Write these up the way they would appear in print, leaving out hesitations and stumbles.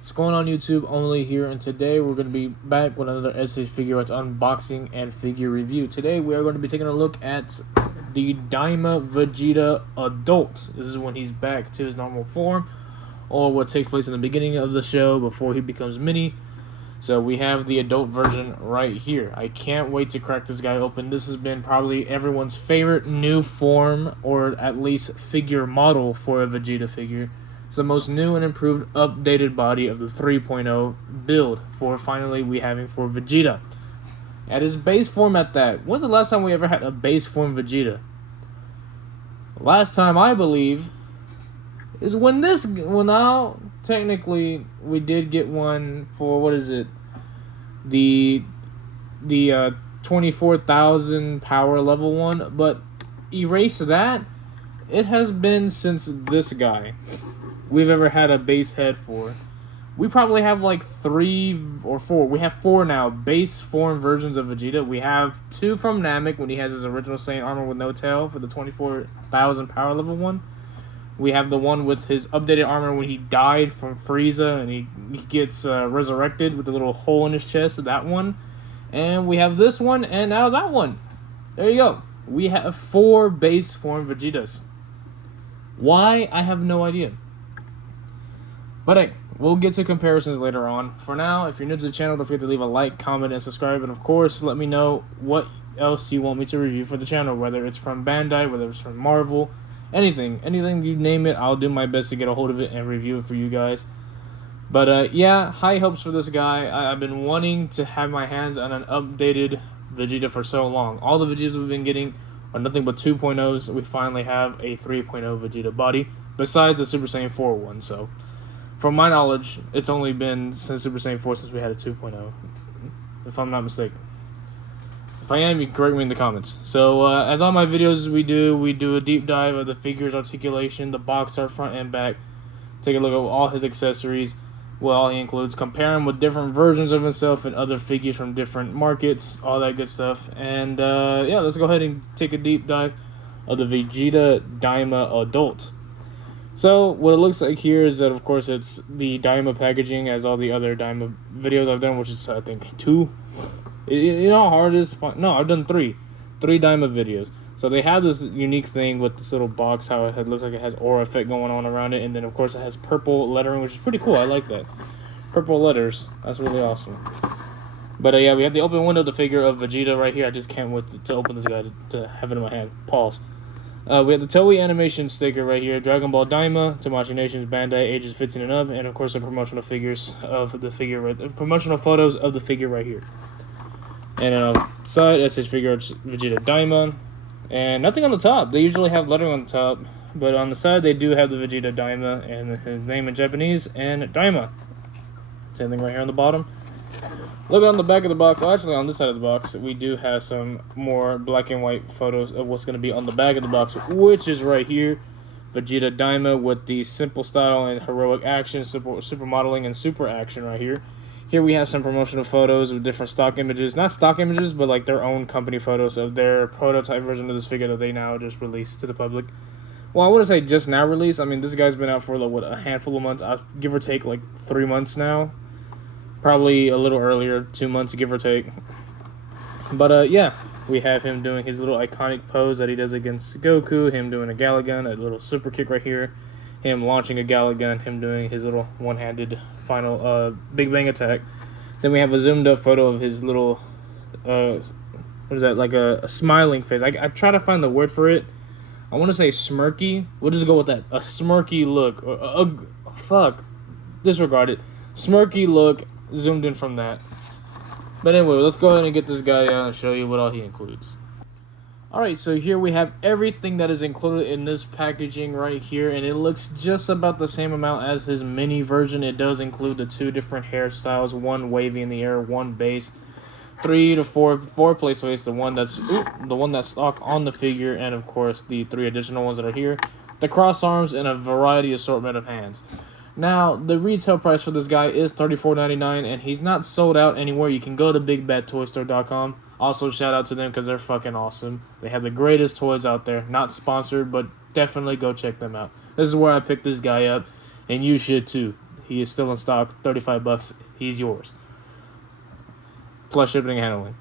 What's going on, YouTube? Only here, and today we're going to be back with another SH Figuarts unboxing and figure review. Today we are going to be taking a look at the Daima Vegeta Adult. This is when he's back to his normal form, or what takes place in the beginning of the show before he becomes mini. So we have the adult version right here. I can't wait to crack this guy open. This has been probably everyone's favorite new form, or at least figure model for a Vegeta figure. It's the most new and improved updated body of the 3.0 build for finally we having for Vegeta. At his base form at that. When's the last time we ever had a base form Vegeta? Last time I believe is when this, well, now technically we did get one for, what is it? The 24,000 power level one, but erase that. It has been since this guy we've ever had a base head for. We probably have like 3 or 4. We have 4 now base form versions of Vegeta. We have 2 from Namek when he has his original Saiyan armor with no tail for the 24,000 power level one. We have the one with his updated armor when he died from Frieza and he gets resurrected with the little hole in his chest. That one. And we have this one, and now that one. There you go. We have 4 base form Vegetas. Why? I have no idea. But hey, we'll get to comparisons later on. For now, if you're new to the channel, don't forget to leave a like, comment, and subscribe. And of course, let me know what else you want me to review for the channel. Whether it's from Bandai, whether it's from Marvel, anything you name it, I'll do my best to get a hold of it and review it for you guys. But yeah, high hopes for this guy. I've been wanting to have my hands on an updated Vegeta for so long. All the Vegetas we've been getting are nothing but 2.0s. We finally have a 3.0 Vegeta body, besides the Super Saiyan 4 one. So, from my knowledge, it's only been since Super Saiyan 4 since we had a 2.0, if I'm not mistaken. If I am, you can correct me in the comments. So, as all my videos we do a deep dive of the figure's articulation, the box art front and back, take a look at all his accessories, what all he includes, compare him with different versions of himself and other figures from different markets, all that good stuff. And yeah, let's go ahead and take a deep dive of the Vegeta Daima Adult. So what it looks like here is that, of course, it's the Daima packaging as all the other Daima videos I've done, which is, I think, 2. You know how hard it is to find? No, I've done 3 Daima videos. So they have this unique thing with this little box, how it looks like it has aura effect going on around it, and then of course it has purple lettering, which is pretty cool. I like that. Purple letters, that's really awesome. But yeah, we have the open window, the figure of Vegeta right here. I just can't wait to open this guy to have it in my hand. Pause. We have the Toei animation sticker right here, Dragon Ball Daima, Tamashii Nations, Bandai, ages 15 and up, and of course the promotional figures of the figure, promotional photos of the figure right here. And on the side, SH Figuarts Vegeta Daima. And nothing on the top. They usually have lettering on the top, but on the side they do have the Vegeta Daima and his name in Japanese and Daima. Same thing right here on the bottom. Look on the back of the box. Oh, actually, on this side of the box, we do have some more black and white photos of what's going to be on the back of the box, which is right here. Vegeta Daima with the simple style and heroic action, super modeling, and super action right here. Here we have some promotional photos with different stock images. Not stock images, but like their own company photos of their prototype version of this figure that they now just released to the public. Well, I wouldn't say just now released. I mean, this guy's been out for like, what, a handful of months. Give or take like 3 months now. Probably a little earlier, 2 months, give or take. But yeah, we have him doing his little iconic pose that he does against Goku. Him doing a Galagun, a little super kick right here. Him launching a Galagun, him doing his little one-handed final Big Bang attack. Then we have a zoomed up photo of his little, what is that, like a smiling face. I try to find the word for it. I want to say smirky. We'll just go with that. A smirky look. Fuck. Disregard it. Smirky look, zoomed in from that. But anyway, let's go ahead and get this guy out and show you what all he includes. Alright, so here we have everything that is included in this packaging right here, and it looks just about the same amount as his mini version. It does include the 2 different hairstyles, one wavy in the air, one base, 3 to 4 place waves, the one that's stock on the figure, and of course the 3 additional ones that are here, the cross arms, and a variety assortment of hands. Now, the retail price for this guy is $34.99, and he's not sold out anywhere. You can go to BigBadToyStore.com. Also, shout out to them because they're fucking awesome. They have the greatest toys out there. Not sponsored, but definitely go check them out. This is where I picked this guy up, and you should too. He is still in stock, 35 bucks. He's yours. Plus shipping and handling.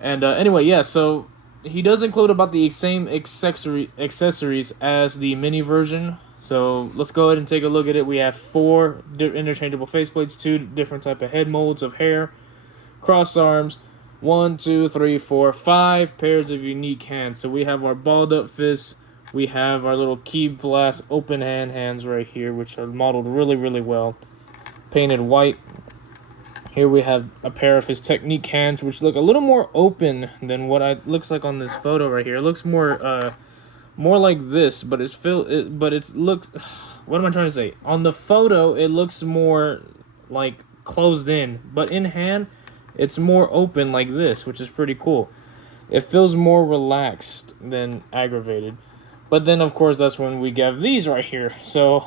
And anyway, yeah, so he does include about the same accessories as the mini version. So let's go ahead and take a look at it. We have 4 interchangeable faceplates, 2 different type of head molds of hair, cross arms, 1, 2, 3, 4, 5 pairs of unique hands. So we have our balled up fists. We have our little key blast open hands right here, which are modeled really, really well. Painted white. Here we have a pair of his technique hands, which look a little more open than what it looks like on this photo right here. It looks more like this, but it looks. What am I trying to say? On the photo, it looks more like closed in, but in hand, it's more open like this, which is pretty cool. It feels more relaxed than aggravated. But then, of course, that's when we get these right here. So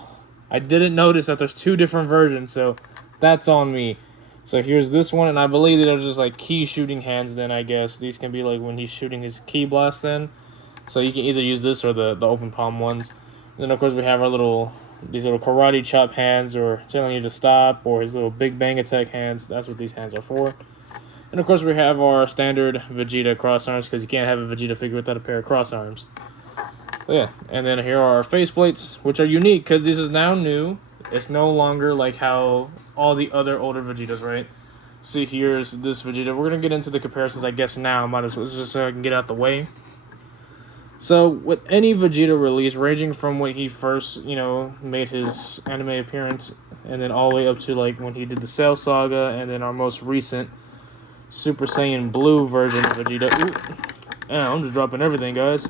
I didn't notice that there's 2 different versions, so that's on me. So here's this one, and I believe they're just like key shooting hands then, I guess. These can be like when he's shooting his key blast then. So you can either use this or the open palm ones. And then, of course, we have our these little karate chop hands, or telling you to stop, or his little big bang attack hands. That's what these hands are for. And, of course, we have our standard Vegeta cross arms, because you can't have a Vegeta figure without a pair of cross arms. So, yeah, and then here are our faceplates, which are unique, because this is now new. It's no longer like how all the other older Vegetas, right? See, here's this Vegeta. We're going to get into the comparisons, I guess, now. Might as well, just so I can get out the way. So, with any Vegeta release, ranging from when he first, made his anime appearance, and then all the way up to, like, when he did the Cell Saga, and then our most recent Super Saiyan Blue version of Vegeta. Ooh. Yeah, I'm just dropping everything, guys.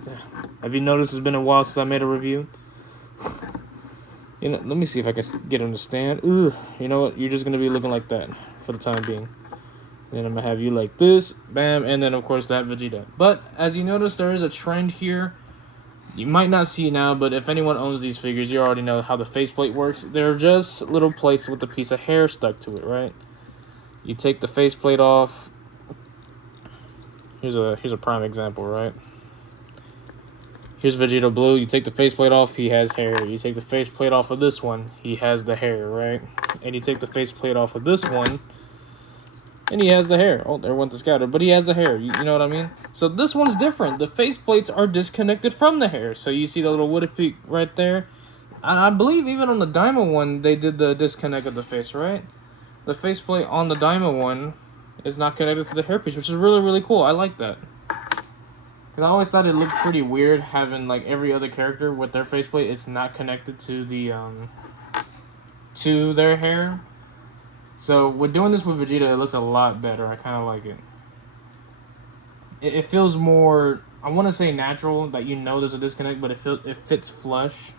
Have you noticed it's been a while since I made a review? Let me see if I can get him to stand. Ooh, you know what? You're just going to be looking like that for the time being. Then I'm going to have you like this, bam, and then, of course, that Vegeta. But, as you notice, there is a trend here. You might not see it now, but if anyone owns these figures, you already know how the faceplate works. They're just little plates with a piece of hair stuck to it, right? You take the faceplate off. Here's a prime example, right? Here's Vegeta Blue. You take the faceplate off, he has hair. You take the faceplate off of this one, he has the hair, right? And you take the faceplate off of this one, and he has the hair. Oh, there went the scatter, but he has the hair. You know what I mean? So this one's different. The faceplates are disconnected from the hair. So you see the little wooded peak right there. And I believe even on the Daima one, they did the disconnect of the face, right? The faceplate on the Daima one is not connected to the hairpiece, which is really, really cool. I like that. Because I always thought it looked pretty weird having, like, every other character with their faceplate, it's not connected to the, to their hair. So, with doing this with Vegeta, it looks a lot better. I kind of like it. It feels more, I want to say natural, that there's a disconnect, but it fits flush.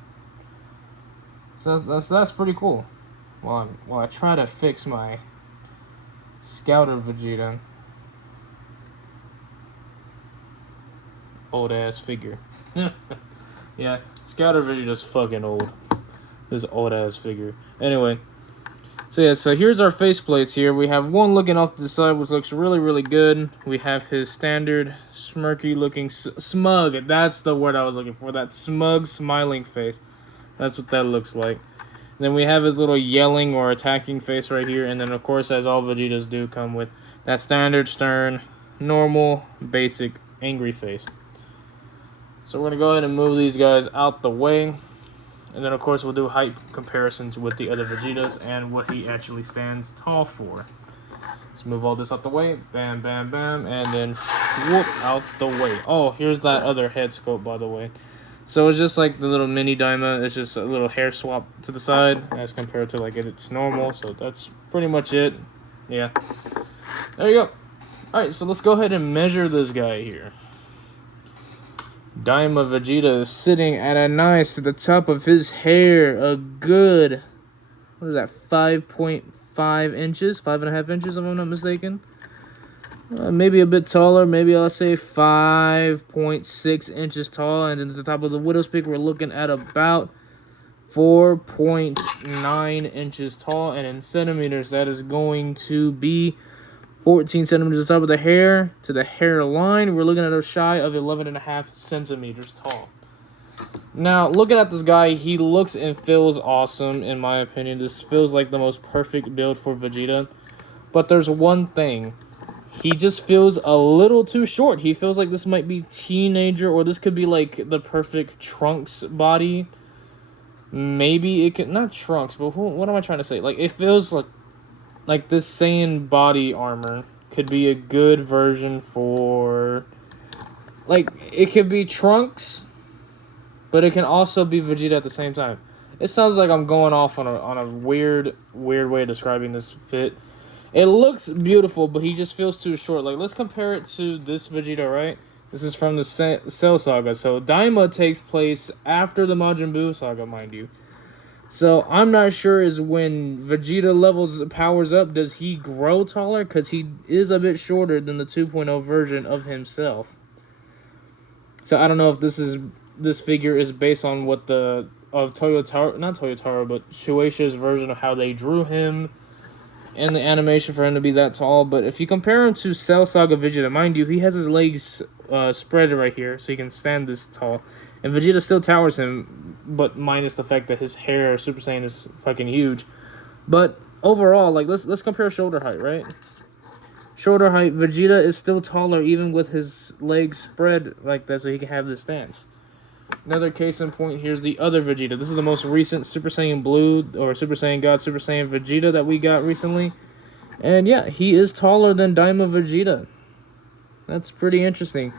So, that's pretty cool. While I try to fix my Scouter Vegeta. Old ass figure. Yeah, Scouter Vegeta's fucking old. This old ass figure. Anyway, so here's our faceplates here. We have one looking off to the side, which looks really, really good. We have his standard smirky looking smug. That's the word I was looking for. That smug smiling face. That's what that looks like. And then we have his little yelling or attacking face right here. And then, of course, as all Vegetas do, come with that standard stern, normal, basic, angry face. So we're going to go ahead and move these guys out the way. And then, of course, we'll do height comparisons with the other Vegetas and what he actually stands tall for. Let's move all this out the way. Bam, bam, bam. And then whoop, out the way. Oh, here's that other head sculpt, by the way. So it's just like the little mini Daima. It's just a little hair swap to the side as compared to, like, it's normal. So that's pretty much it. Yeah. There you go. Alright, so let's go ahead and measure this guy here. Daima Vegeta is sitting at a nice to the top of his hair. A good, what is that, 5.5 inches? 5.5 inches, if I'm not mistaken. Maybe a bit taller. Maybe I'll say 5.6 inches tall. And then at the top of the Widow's Peak, we're looking at about 4.9 inches tall. And in centimeters, that is going to be 14 centimeters at the top of the hair to the hairline. We're looking at a shy of 11.5 centimeters tall. Now, looking at this guy, he looks and feels awesome, in my opinion. This feels like the most perfect build for Vegeta. But there's one thing. He just feels a little too short. He feels like this might be teenager, or this could be like the perfect Trunks body. Maybe it could, not Trunks, but what am I trying to say? Like, it feels like this Saiyan body armor could be a good version for, like, it could be Trunks, but it can also be Vegeta at the same time. It sounds like I'm going off on a weird way of describing this fit. It looks beautiful, but he just feels too short. Like, let's compare it to this Vegeta, right? This is from the Cell Saga. So, Daima takes place after the Majin Buu Saga, mind you. So, I'm not sure is when Vegeta powers up, does he grow taller? Because he is a bit shorter than the 2.0 version of himself. So, I don't know if this figure is based on what not Toyotaro, but Shueisha's version of how they drew him and the animation for him to be that tall. But if you compare him to Cell Saga Vegeta, mind you, he has his legs spread right here, so he can stand this tall. And Vegeta still towers him, but minus the fact that his hair, Super Saiyan, is fucking huge. But overall, like, let's compare shoulder height, right? Shoulder height, Vegeta is still taller even with his legs spread like that, so he can have this stance. Another case in point, here's the other Vegeta. This is the most recent Super Saiyan Blue, or Super Saiyan God, Super Saiyan Vegeta that we got recently. And yeah, he is taller than Daima Vegeta. That's pretty interesting.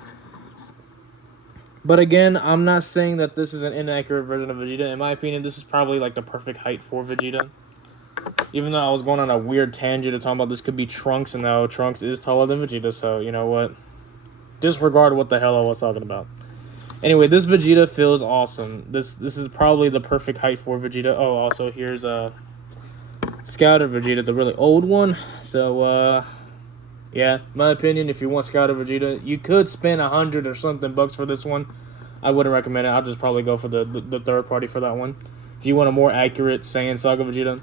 But again, I'm not saying that this is an inaccurate version of Vegeta. In my opinion, this is probably like the perfect height for Vegeta. Even though I was going on a weird tangent of talking about this could be Trunks, and now Trunks is taller than Vegeta, so you know what? Disregard what the hell I was talking about. Anyway, this Vegeta feels awesome. This is probably the perfect height for Vegeta. Oh, also here's Scouter Vegeta, the really old one. So yeah, my opinion, if you want Scouter Vegeta, you could spend $100 or something bucks for this one. I wouldn't recommend it. I'll just probably go for the third party for that one. If you want a more accurate Saiyan Saga Vegeta,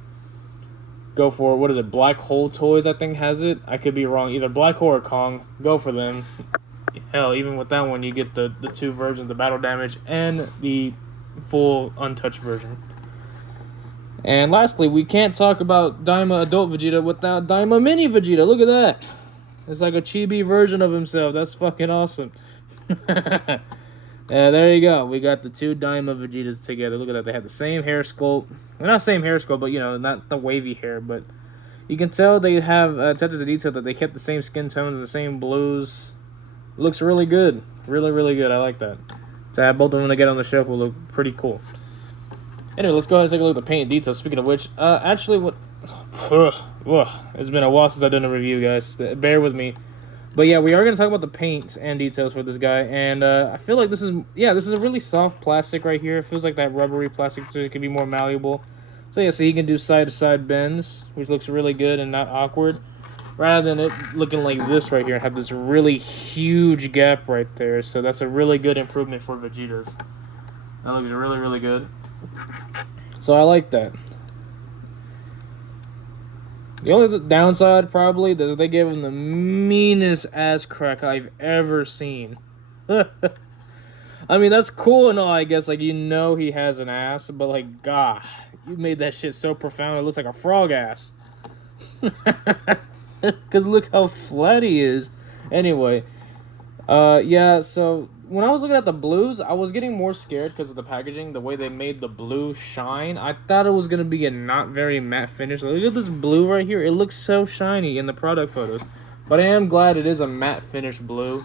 go for, what is it, Black Hole Toys I think has it. I could be wrong. Either Black Hole or Kong. Go for them. Hell, even with that one, you get the two versions, the battle damage and the full untouched version. And lastly, we can't talk about Daima Adult Vegeta without Daima Mini Vegeta. Look at that. It's like a chibi version of himself. That's fucking awesome. Yeah, there you go. We got the two Daima Vegetas together. Look at that. They have the same hair sculpt. Well, not same hair sculpt, but, you know, not the wavy hair. But you can tell they have attention to detail that they kept the same skin tones and the same blues. Looks really good. Really, really good. I like that. To have both of them together on the shelf will look pretty cool. Anyway, let's go ahead and take a look at the paint details. Speaking of which, actually, what... it's been a while since I've done a review, guys. Bear with me. But yeah, we are going to talk about the paint and details for this guy. And I feel like this is a really soft plastic right here. It feels like that rubbery plastic, so it can be more malleable. So yeah, so he can do side-to-side bends, which looks really good and not awkward. Rather than it looking like this right here and have this really huge gap right there. So that's a really good improvement for Vegeta's. That looks really, really good. So I like that. The only downside probably is they gave him the meanest ass crack I've ever seen. I mean, that's cool and all, I guess. Like, you know he has an ass, but like, God, you made that shit so profound it looks like a frog ass. Because look how flat he is. Anyway, yeah, so when I was looking at the blues, I was getting more scared because of the packaging, the way they made the blue shine. I thought it was going to be a not very matte finish. Look at this blue right here. It looks so shiny in the product photos. But I am glad it is a matte finish blue.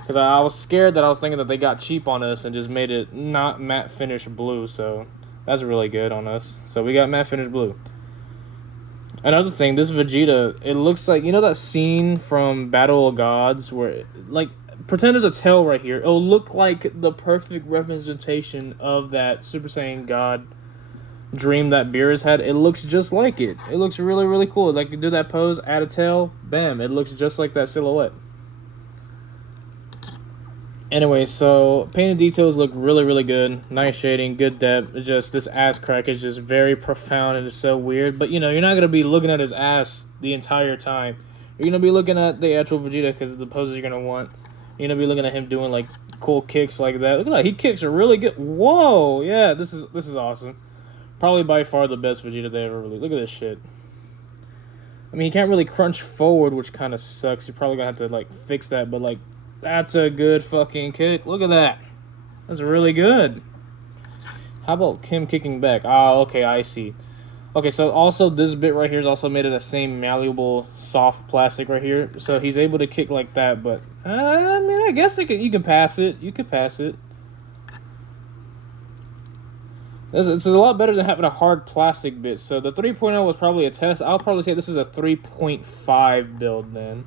Because I was scared that I was thinking that they got cheap on us and just made it not matte finish blue. So that's really good on us. So we got matte finish blue. Another thing, this Vegeta, it looks like, you know that scene from Battle of Gods where, like, pretend there's a tail right here. It'll look like the perfect representation of that Super Saiyan God dream that Beerus had. It looks just like it. It looks really, really cool. Like, you do that pose, add a tail, bam, it looks just like that silhouette. Anyway, so painted details look really, really good. Nice shading, good depth. It's just, this ass crack is just very profound and it's so weird. But, you know, you're not going to be looking at his ass the entire time. You're going to be looking at the actual Vegeta because of the poses you're going to want. You're gonna be looking at him doing like cool kicks like that. Look at that, he kicks are really good. Whoa, yeah, this is awesome. Probably by far the best Vegeta they ever released. Look at this shit. I mean, he can't really crunch forward, which kind of sucks. You're probably gonna have to like fix that, but like, that's a good fucking kick. Look at that. That's really good. How about him kicking back? Ah, okay, I see. Okay, so also this bit right here is also made of the same malleable, soft plastic right here. So he's able to kick like that, but I mean, I guess you can pass it. You could pass it. It's a lot better than having a hard plastic bit. So the 3.0 was probably a test. I'll probably say this is a 3.5 build then,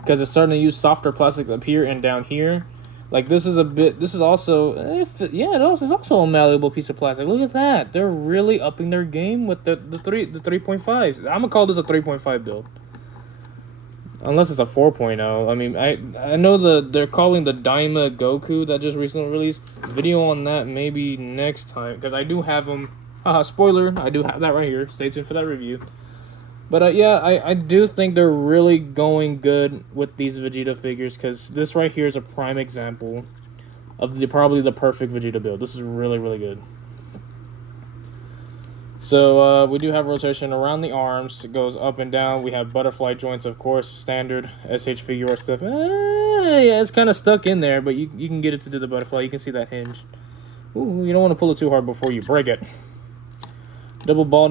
because it's starting to use softer plastics up here and down here. Like this is a bit. This is also, yeah, it is also a malleable piece of plastic. Look at that. They're really upping their game with the 3.5s. I'm gonna call this a 3.5 build. Unless it's a 4.0. I mean, I know they're calling the Daima Goku that just recently released. Video on that maybe next time, because I do have them. Spoiler, I do have that right here. Stay tuned for that review. But yeah, I do think they're really going good with these Vegeta figures, because this right here is a prime example of probably the perfect Vegeta build. This is really, really good. So we do have rotation around the arms. It goes up and down. We have butterfly joints, of course, standard SH Figuarts stuff. Yeah, it's kind of stuck in there, but you can get it to do the butterfly. You can see that hinge. Ooh, you don't want to pull it too hard before you break it. Double ball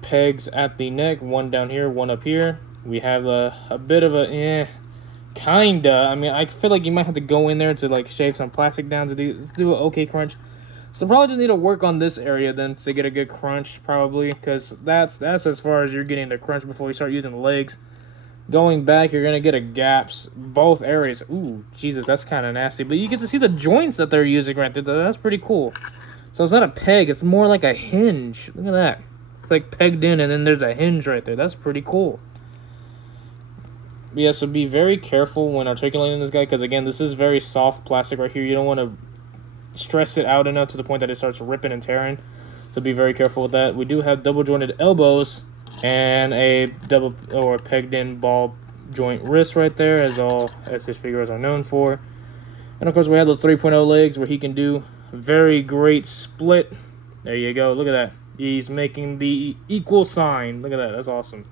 pegs at the neck. One down here, one up here. We have a bit of a kinda. I mean, I feel like you might have to go in there to like shave some plastic down to do an okay crunch. So probably just need to work on this area then to get a good crunch, probably, because that's as far as you're getting the crunch before you start using the legs. Going back, you're gonna get a gaps both areas. Ooh, Jesus, that's kind of nasty. But you get to see the joints that they're using right there. That's pretty cool. So it's not a peg; it's more like a hinge. Look at that. It's like pegged in, and then there's a hinge right there. That's pretty cool. But yeah, so be very careful when articulating this guy, because again, this is very soft plastic right here. You don't want to stress it out enough to the point that it starts ripping and tearing, so be very careful with that. We do have double jointed elbows and a double or pegged in ball joint wrist right there, as all SH figures are known for. And of course we have those 3.0 legs where he can do very great split. There you go, look at that. He's making the equal sign. Look at that, that's awesome.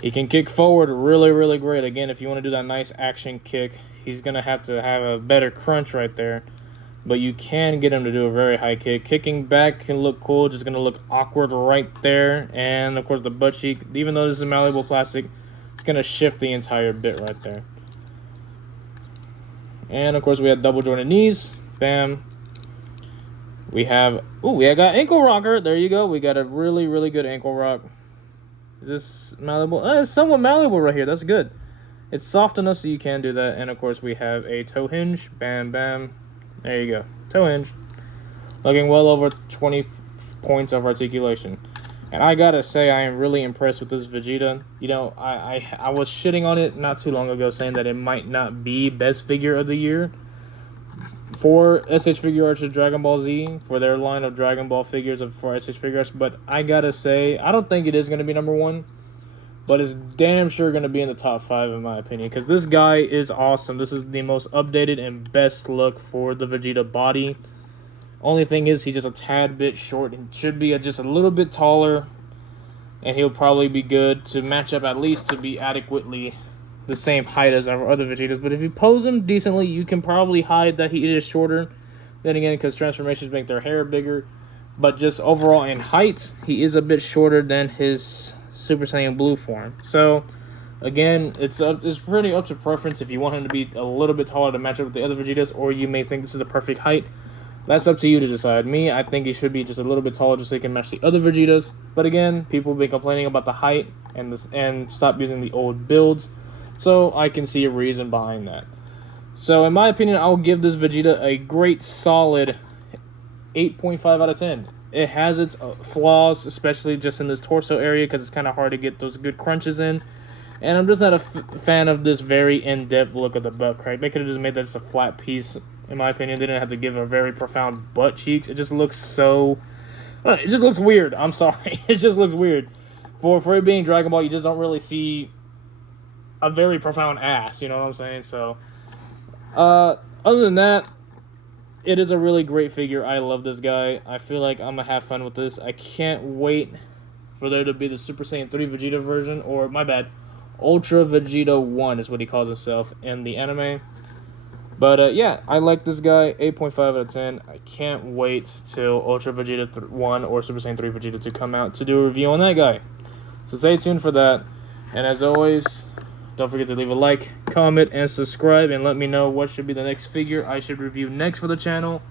He can kick forward really, really great. Again, if you want to do that nice action kick, he's going to have a better crunch right there. But you can get him to do a very high kick. Kicking back can look cool, just going to look awkward right there. And, of course, the butt cheek, even though this is malleable plastic, it's going to shift the entire bit right there. And, of course, we have double jointed knees. Bam. We have, we got ankle rocker. There you go. We got a really, really good ankle rock. Is this malleable? It's somewhat malleable right here. That's good. It's soft enough so you can do that. And, of course, we have a toe hinge. Bam, bam. There you go. Toe hinge. Looking well over 20 points of articulation. And I gotta say, I am really impressed with this Vegeta. You know, I was shitting on it not too long ago, saying that it might not be best figure of the year for SH Figuarts or Dragon Ball Z, for their line of Dragon Ball figures for SH Figuarts, but I gotta say, I don't think it is going to be #1, but it's damn sure going to be in the top 5 in my opinion, because this guy is awesome. This is the most updated and best look for the Vegeta body. Only thing is, he's just a tad bit short and should be just a little bit taller, and he'll probably be good to match up, at least to be adequately the same height as our other Vegetas. But if you pose him decently, you can probably hide that he is shorter. Then again, because transformations make their hair bigger. But just overall in height, he is a bit shorter than his Super Saiyan Blue form. So, again, it's pretty up to preference if you want him to be a little bit taller to match up with the other Vegetas, or you may think this is the perfect height. That's up to you to decide. Me, I think he should be just a little bit taller just so he can match the other Vegetas. But again, people have been complaining about the height and stop using the old builds. So I can see a reason behind that. So in my opinion, I'll give this Vegeta a great solid 8.5 out of 10. It has its flaws, especially just in this torso area, because it's kind of hard to get those good crunches in. And I'm just not a fan of this very in-depth look of the butt crack. They could have just made that just a flat piece, in my opinion. They didn't have to give a very profound butt cheeks. It just looks so... it just looks weird. I'm sorry. It just looks weird. For it being Dragon Ball, you just don't really see a very profound ass. You know what I'm saying? So, other than that, it is a really great figure. I love this guy. I feel like I'm gonna have fun with this. I can't wait for there to be the Super Saiyan 3 Vegeta version, or my bad, Ultra Vegeta 1 is what he calls himself in the anime. But yeah, I like this guy. 8.5 out of 10. I can't wait till Ultra Vegeta 1 or Super Saiyan 3 Vegeta to come out to do a review on that guy. So stay tuned for that. And as always, don't forget to leave a like, comment, and subscribe, and let me know what should be the next figure I should review next for the channel.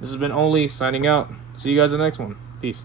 This has been Only, signing out. See you guys in the next one. Peace.